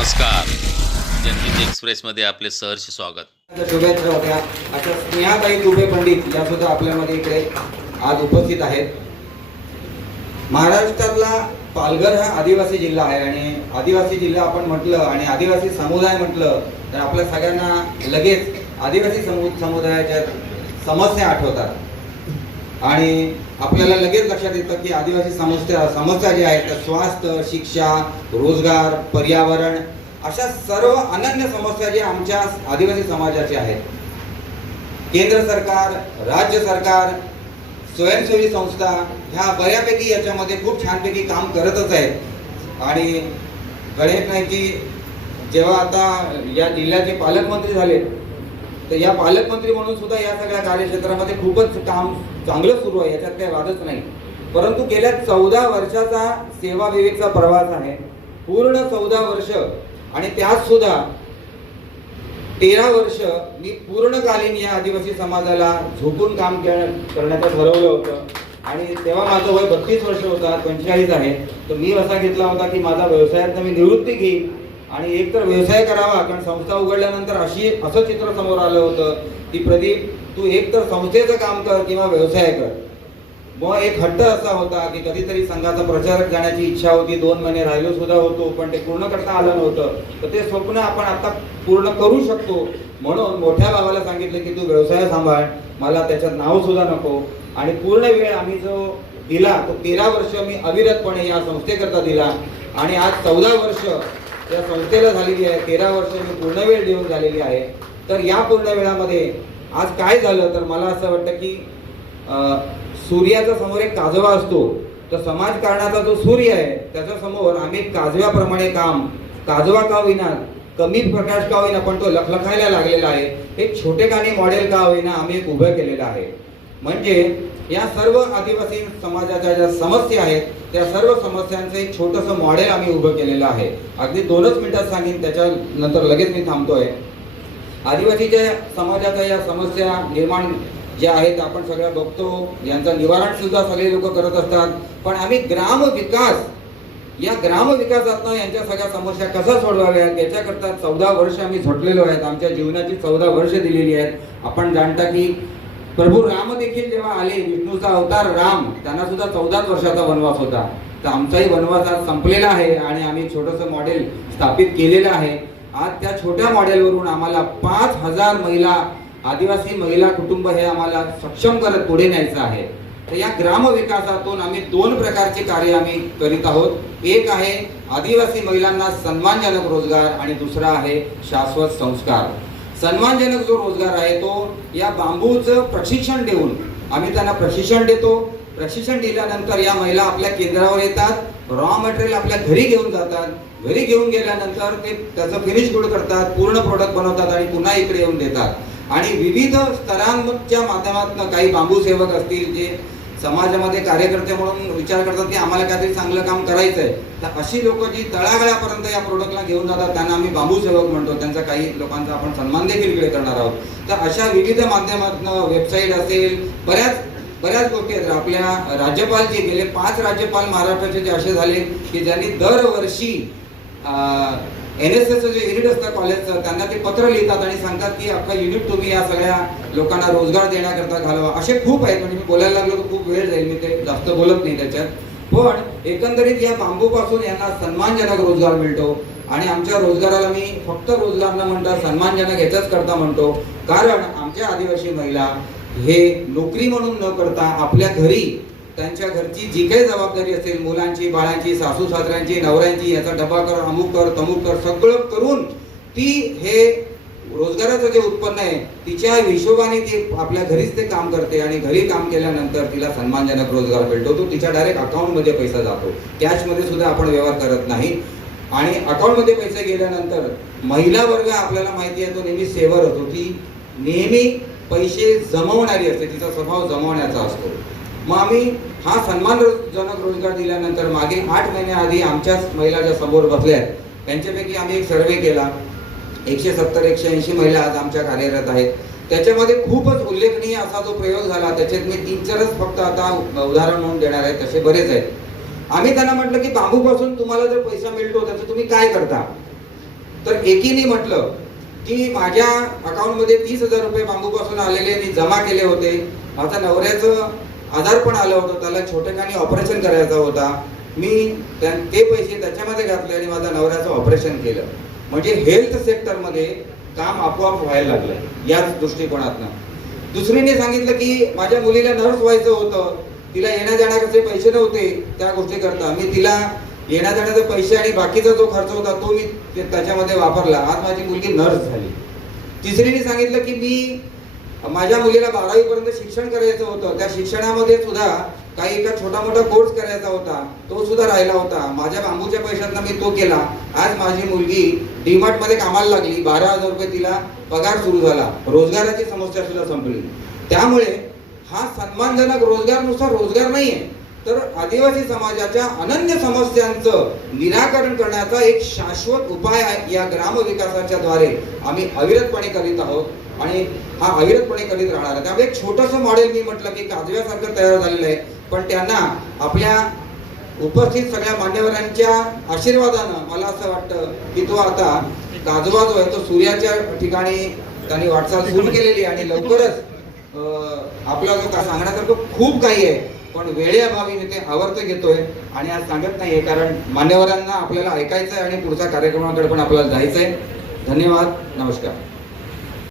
नमस्कार. जनहित एक्सप्रेसमध्ये आपले सहर्ष स्वागत. शुभेच्छा होत्या. अशा स्नेहाताई दुबे पंडित या सुद्धा आपल्यामध्ये इकडे आज उपस्थित आहेत. महाराष्ट्रातला पालघर हा आदिवासी जिल्हा आहे आणि आदिवासी जिल्हा आपण म्हटलं आणि आदिवासी समुदाय म्हटलं तर आपल्या सगळ्यांना लगेच आदिवासी समु समुदायाच्या समस्या आठवतात. आणि आपल्याला लगेच लक्षात येतं की आदिवासी समस्या समस्या ज्या आहेत त्या स्वास्थ्य शिक्षा रोजगार पर्यावरण अशा सर्व अनन्य समस्या ज्या आमच्या आदिवासी समाजाच्या आहेत. केंद्र सरकार राज्य सरकार स्वयंसेवी संस्था ह्या बऱ्यापैकी याच्यामध्ये खूप छानपैकी काम करतच आहेत. आणि गणेश नाही की जेव्हा आता या जिल्ह्याचे पालकमंत्री झाले तर या पालकमंत्री म्हणून सुद्धा या सगळ्या कार्यक्षेत्रामध्ये खूपच काम चांगलं सुरू आहे याच्यात काही वादच नाही. परंतु गेल्या चौदा वर्षाचा सेवा विवेकचा प्रवास आहे पूर्ण चौदा वर्ष आणि त्यात सुद्धा तेरा वर्ष मी पूर्णकालीन या आदिवासी समाजाला झोपून काम करण्याचं ठरवलं होतं. आणि तेव्हा माझं वय बत्तीस वर्ष होता पंचेचाळीस आहे. तर मी असा घेतला होता की माझा व्यवसायात मी निवृत्ती घेईन. आणि एक तर व्यवसाय करावा कारण संस्था उघडल्यानंतर अशी असं चित्र समोर आलं होतं की प्रदीप तू एक तर संस्थेचं काम कर किंवा व्यवसाय कर. मग एक हट्ट असा होता की कधीतरी संघाचा प्रचारक जाण्याची इच्छा होती. दोन महिने राहिलो सुद्धा होतो पण ते पूर्ण करता आलं नव्हतं. तर ते स्वप्न आपण आता पूर्ण करू शकतो. म्हणून मोठ्या भावाला सांगितलं की तू व्यवसाय सांभाळ मला त्याच्यात नाव सुद्धा नको. आणि पूर्ण वेळ आम्ही जो दिला तो तेरा वर्ष मी अविरतपणे या संस्थेकरता दिला. आणि आज चौदा वर्ष या संस्थेला झालेली आहे. तेरा वर्ष मी पूर्ण वेळ देऊन झालेली आहे. तर या पूर्ण वेळामध्ये आज काय झालं? तर मला असं वाटतं की सूर्याचा सूर्याच्या समोर एक काजवा असतो. तर समाजकारणाचा जो सूर्य आहे त्याच्यासमोर आम्ही एक काजव्याप्रमाणे काम काजवा का होईना कमी प्रकाश का होईना पण तो लखलखायला लागलेला आहे. एक छोटेखानी मॉडेल का होईना आम्ही एक उभं केलेलं आहे. म्हणजे या सर्व आदिवासी समाजाच्या ज्या समस्या आहेत त्या सर्व समस्यांचं एक छोटंसं मॉडेल आम्ही उभं केलेलं आहे. अगदी दोनच मिनिटात सांगेन त्याच्यानंतर लगेच मी थांबतोय. आदिवासीच्या समाजाच्या या समस्या निर्माण ज्या आहेत आपण सगळ्या बघतो यांचं निवारण सुद्धा सगळे लोक करत असतात. पण आम्ही ग्राम विकास या ग्रामविकासातनं यांच्या सगळ्या समस्या कशा सोडवाव्या याच्याकरता चौदा वर्ष आम्ही झटलेलो आहेत. आमच्या जीवनाची चौदा वर्ष दिलेली आहेत. आपण जाणता की प्रभू राम देखील जेव्हा आले विष्णूचा अवतार राम त्यांना सुद्धा चौदाच वर्षाचा वनवास होता. तर आमचाही वनवास आज संपलेला आहे आणि आम्ही छोटंसं मॉडेल स्थापित केलेलं आहे. आज त्या छोट्या मॉडेलवरून आम्हाला पाच हजार महिला आदिवासी महिला कुटुंब हे आम्हाला सक्षम करत पुढे न्यायचं आहे. तर या ग्राम विकासातून आम्ही दोन प्रकारचे कार्य आम्ही करीत आहोत. एक आहे आदिवासी महिलांना सन्मानजनक रोजगार आणि दुसरा आहे शाश्वत संस्कार. सन्मानजनक जो रोजगार आहे तो या बांबूचं प्रशिक्षण देऊन आम्ही त्यांना प्रशिक्षण देतो. प्रशिक्षण दिल्यानंतर या महिला आपल्या केंद्रावर येतात. रॉ मटेरियल आपल्या घरी घेऊन जातात. घरी घेऊन गेल्यानंतर ते त्याचं फिनिश गुड करतात पूर्ण प्रोडक्ट बनवतात आणि पुन्हा इकडे येऊन देतात. आणि विविध स्तरांच्या माध्यमातून काही बांबू सेवक असतील जे समाजामध्ये कार्यकर्ते म्हणून विचार करतात की आम्हाला काहीतरी चांगलं काम करायचं आहे तर अशी लोक जी तळागळापर्यंत या प्रोडक्टला घेऊन जातात त्यांना आम्ही बांबू सेवक म्हणतो. त्यांचा काही लोकांचा आपण सन्मान देखील इकडे करणार आहोत. तर अशा विविध माध्यमातून वेबसाईट असेल बऱ्याच बऱ्याच गोष्टी आहेत. आपल्या राज्यपाल जे गेले पाच राज्यपाल महाराष्ट्राचे जे असे झाले की ज्यांनी दरवर्षी एन एस एसचं जे युनिट असतं कॉलेजचं त्यांना ते पत्र लिहितात आणि सांगतात की अख्खा युनिट तुम्ही या सगळ्या लोकांना रोजगार देण्याकरता घालवा. असे खूप आहेत. म्हणजे मी बोलायला लागलो तर खूप वेळ जाईल मी ते जास्त बोलत नाही त्याच्यात. पण एकंदरीत या बांबूपासून यांना सन्मानजनक रोजगार मिळतो. आणि आमच्या रोजगाराला मी फक्त रोजगार न म्हणता सन्मानजनक याच्याच करता म्हणतो. कारण आमच्या आदिवासी महिला हे नोकरी म्हणून न करता आपल्या घरी त्यांच्या घरची जी काही जबाबदारी असेल मुलांची बाळांची सासू सासऱ्यांची नवऱ्यांची याचा डबा कर अमुक कर तमुक कर सगळं करून ती हे रोजगाराचं जे उत्पन्न आहे तिच्या हिशोबाने ती आपल्या घरीच ते काम करते आणि घरी काम केल्यानंतर तिला सन्मानजनक रोजगार मिळतो. तो तिच्या डायरेक्ट अकाउंटमध्ये पैसा जातो. कॅशमध्ये सुद्धा आपण व्यवहार करत नाही. आणि अकाउंटमध्ये पैसे गेल्यानंतर महिला वर्ग आपल्याला माहिती आहे तो नेहमी सेवर होतो. ती नेहमी पैसे जमवणारी असते. तिचा स्वभाव जमवण्याचा असतो. मग आम्ही हा सन्मानजनक रोजगार दिल्यानंतर मागे आठ महिन्याआधी आमच्याच महिला ज्या समोर बसल्या आहेत त्यांच्यापैकी आम्ही एक सर्वे केला. एकशे सत्तर एकशे ऐंशी महिला आज आमच्या कार्यरत आहेत. त्याच्यामध्ये खूपच उल्लेखनीय असा जो प्रयोग झाला त्याच्यात मी तीन चारच फक्त आता उदाहरण म्हणून देणार आहे तसे बरेच आहेत. आम्ही त्यांना म्हटलं की बांबूपासून तुम्हाला जर पैसा मिळतो त्याचं तुम्ही काय करता? तर एकीने म्हटलं की माझ्या अकाउंटमध्ये तीस हजार रुपये बांबूपासून आलेले मी जमा केले होते. माझा नवऱ्याचं आजारपण आलं होतं. त्याला छोटेखानी ऑपरेशन करायचा होता. मी ते पैसे त्याच्यामध्ये घातले आणि माझ्या नवऱ्याचं ऑपरेशन केलं. म्हणजे हेल्थ सेक्टरमध्ये काम आपोआप व्हायला लागलं याच दृष्टिकोनातनं. दुसरीने सांगितलं की माझ्या मुलीला नर्स व्हायचं होतं तिला येण्या जाण्याचे पैसे नव्हते त्या गोष्टी करता. मी तिला येण्या जाण्याचे पैसे आणि बाकीचा जो खर्च होता तो मी ते- त्याच्यामध्ये वापरला. आज माझी मुलगी नर्स झाली. तिसरीने सांगितलं की मी माझ्या मुलीला बारावीपर्यंत शिक्षण करायचं होतं. त्या शिक्षणामध्ये सुद्धा काही एका छोटा मोठा कोर्स करायचा होता. तो सुद्धा राहिला होता. माझ्या बांबूच्या पैशातनं मी तो केला. आज माझी मुलगी डीमार्टमध्ये कामाला लागली. बारा हजार रुपये तिला पगार सुरू झाला. रोजगाराची समस्या सुद्धा संपली. त्यामुळे हा सन्मानजनक रोजगार रोजगार आहे तर आदिवासी समाजाच्या अनन्य समस्यांचं निराकरण करण्याचा एक शाश्वत उपाय आहे या ग्रामविकासाच्या द्वारे. आम्ही अविरतपणे करीत आहोत आणि हा अविरतपणे करीत राहणार आहे. त्यामुळे एक छोटंसं मॉडेल मी म्हटलं की काजव्यासारखं तयार झालेलं आहे. पण त्यांना आपल्या उपस्थित सगळ्या मान्यवरांच्या आशीर्वादानं मला असं वाटतं की तो आता काजवा जो आहे तो सूर्याच्या ठिकाणी त्यांनी वाटचाल सुरू केलेली आहे आणि लवकरच आपला जो का सांगण्यासारखं खूप काही आहे पण वेळेअभावी मी ते आवर्त घेतोय. आणि आज सांगत नाहीये कारण मान्यवरांना आपल्याला ऐकायचं आहे आणि पुढच्या कार्यक्रमाकडे पण आपल्याला जायचंय. धन्यवाद नमस्कार.